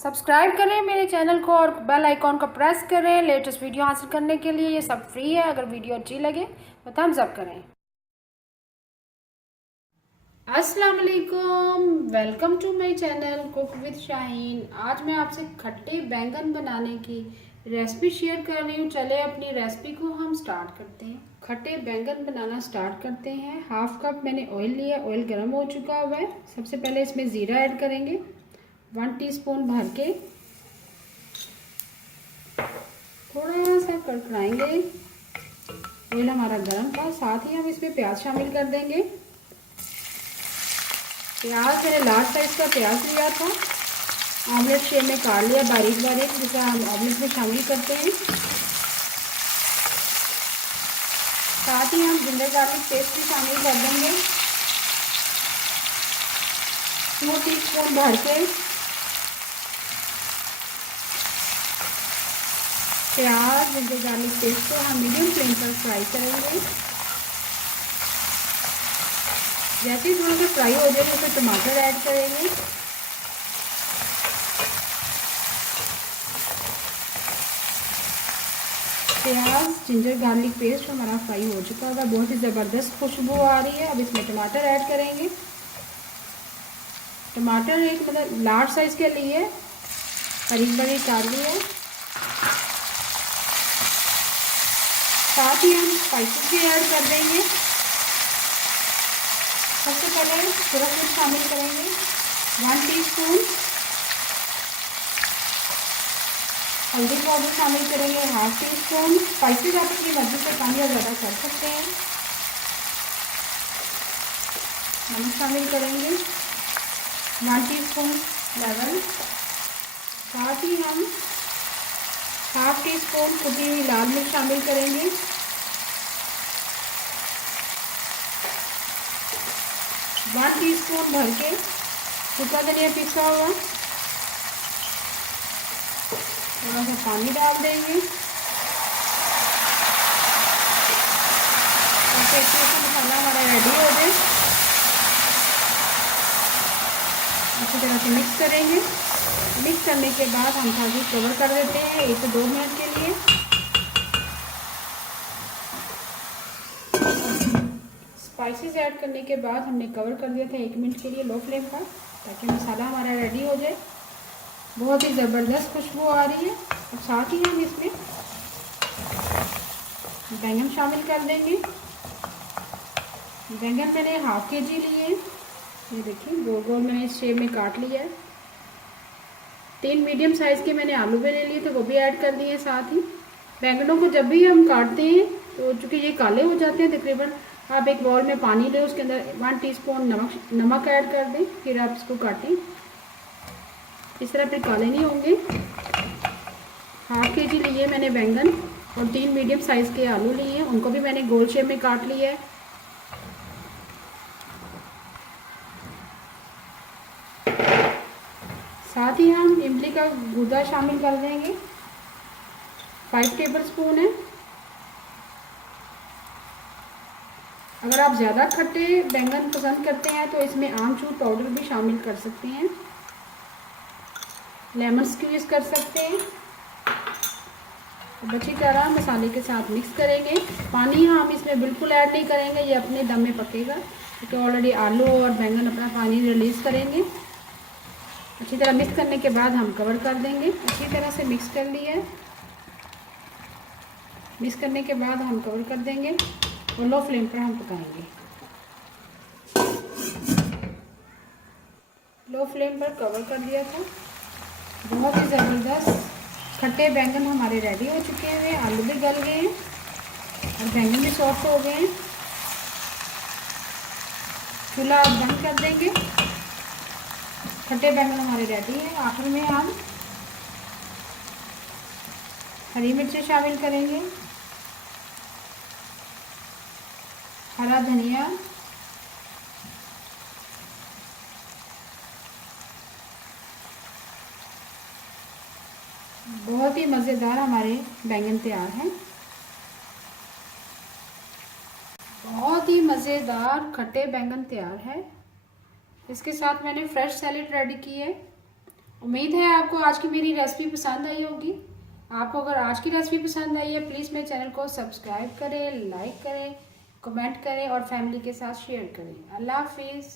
Subscribe करें मेरे channel को और बेल आइकॉन को प्रेस करें लेटेस्ट वीडियो हासिल करने के लिए। ये सब फ्री है। अगर वीडियो अच्छी लगे तो थम्स अप करें। अस्सलाम वालेकुम, welcome to my channel cook with Shaheen. आज मैं आपसे खट्टे बैंगन बनाने की रेसिपी शेयर कर रही हूँ। चले अपनी रेसिपी को हम स्टार्ट करते हैं। खट्टे बैंगन बनाना स्टार्ट करते हैं। हाफ कप मैंने ऑयल लिया, ऑयल गर्म हो चुका हुआ है। सबसे पहले इसमें ज़ीरा ऐड करेंगे 1 टीस्पून भर के, थोड़ा सा कड़कड़ाएंगे। ऑयल हमारा गर्म था। साथ ही हम इसमें प्याज शामिल कर देंगे। प्याज मैंने लार्ज साइज का प्याज लिया था, ऑमलेट शेप में काट लिया बारीक बारीक, जिसे हम ऑमलेट में शामिल करते हैं। साथ ही हम जिंजर गार्लिक पेस्ट भी शामिल कर देंगे 2 टीस्पून भर के। प्याज जिंजर गार्लिक पेस्ट को हम मीडियम फ्लेम पर फ्राई करेंगे। जैसे ही थोड़ा सा फ्राई हो जाए उसमें टमाटर ऐड करेंगे। प्याज जिंजर गार्लिक पेस्ट हमारा फ्राई हो चुका होगा, बहुत ही ज़बरदस्त खुशबू आ रही है। अब इसमें टमाटर ऐड करेंगे। टमाटर एक मतलब लार्ज साइज के लिए बारीक बारीक काट लिया। साथ ही हम स्पाइसेस भी ऐड कर देंगे। सबसे पहले थोड़ा कुछ शामिल करेंगे 1 टीस्पून हल्दी पाउडर शामिल करेंगे, 1/2 टीस्पून। स्पाइसेस आप अपनी मर्जी से कम या ज़्यादा कर सकते हैं। नमक शामिल करेंगे 1 टीस्पून लवंग। साथ ही हम 1/2 टीस्पून कुटी हुई लाल मिर्च शामिल करेंगे। 1 टीस्पून भर के सूखा धनिया पिसा हुआ। थोड़ा सा पानी डाल देंगे ताकि अच्छे से मसाला हमारा रेडी हो जाए। अच्छी तरह से मिक्स करेंगे। मिक्स करने के बाद हम खाली कवर कर देते हैं 1 से 2 मिनट के लिए। स्पाइसेस ऐड करने के बाद हमने कवर कर दिया था 1 मिनट के लिए लो फ्लेम पर, ताकि मसाला हमारा रेडी हो जाए। बहुत ही ज़बरदस्त खुशबू आ रही है। और साथ ही हम इसमें बैंगन शामिल कर देंगे। बैंगन मैंने 1/2 kg लिए, ये देखिए गोल गोल मैंने इस शेप में काट लिया है। 3 मीडियम साइज़ के मैंने आलू भी ले लिए थे, वो भी ऐड कर दिए। साथ ही बैंगनों को जब भी हम काटते हैं तो चूँकि ये काले हो जाते हैं तकरीबन, आप एक बाउल में पानी लें, उसके अंदर 1 टीस्पून नमक ऐड कर दें, फिर आप इसको काटें। इस तरह फिर काले नहीं होंगे। 1/2 kg लिए मैंने बैंगन और 3 मीडियम साइज़ के आलू लिए हैं, उनको भी मैंने गोल शेप में काट लिया है। साथ ही हम इमली का गूदा शामिल कर देंगे 5 टेबलस्पून है। अगर आप ज़्यादा खट्टे बैंगन पसंद करते हैं तो इसमें आमचूर पाउडर भी शामिल कर सकते हैं। लेमन स्क्वीज़ कर सकते हैं। अच्छी तरह मसाले के साथ मिक्स करेंगे। पानी हम इसमें बिल्कुल ऐड नहीं करेंगे, ये अपने दम में पकेगा, क्योंकि ऑलरेडी आलू और बैंगन अपना पानी रिलीज़ करेंगे। अच्छी तरह मिक्स करने के बाद हम कवर कर देंगे। अच्छी तरह से मिक्स कर लिया है। मिक्स करने के बाद हम कवर कर देंगे और लो फ्लेम पर हम पकाएंगे। लो फ्लेम पर कवर कर दिया था। बहुत ही ज़बरदस्त खट्टे बैंगन हमारे रेडी हो चुके हैं। आलू भी गल गए हैं और बैंगन भी सॉफ्ट हो गए हैं। चूल्हा बंद कर देंगे। खट्टे बैंगन हमारे रेडी हैं। आखिर में हम हरी मिर्ची शामिल करेंगे, हरा धनिया, बहुत ही मज़ेदार हमारे बैंगन तैयार हैं। बहुत ही मज़ेदार खट्टे बैंगन तैयार है। इसके साथ मैंने फ्रेश सैलेड रेडी की है। उम्मीद है आपको आज की मेरी रेसिपी पसंद आई होगी। आपको अगर आज की रेसिपी पसंद आई है प्लीज़ मेरे चैनल को सब्सक्राइब करें, लाइक करें, कमेंट करें और फैमिली के साथ शेयर करें। अल्लाह हाफिज़।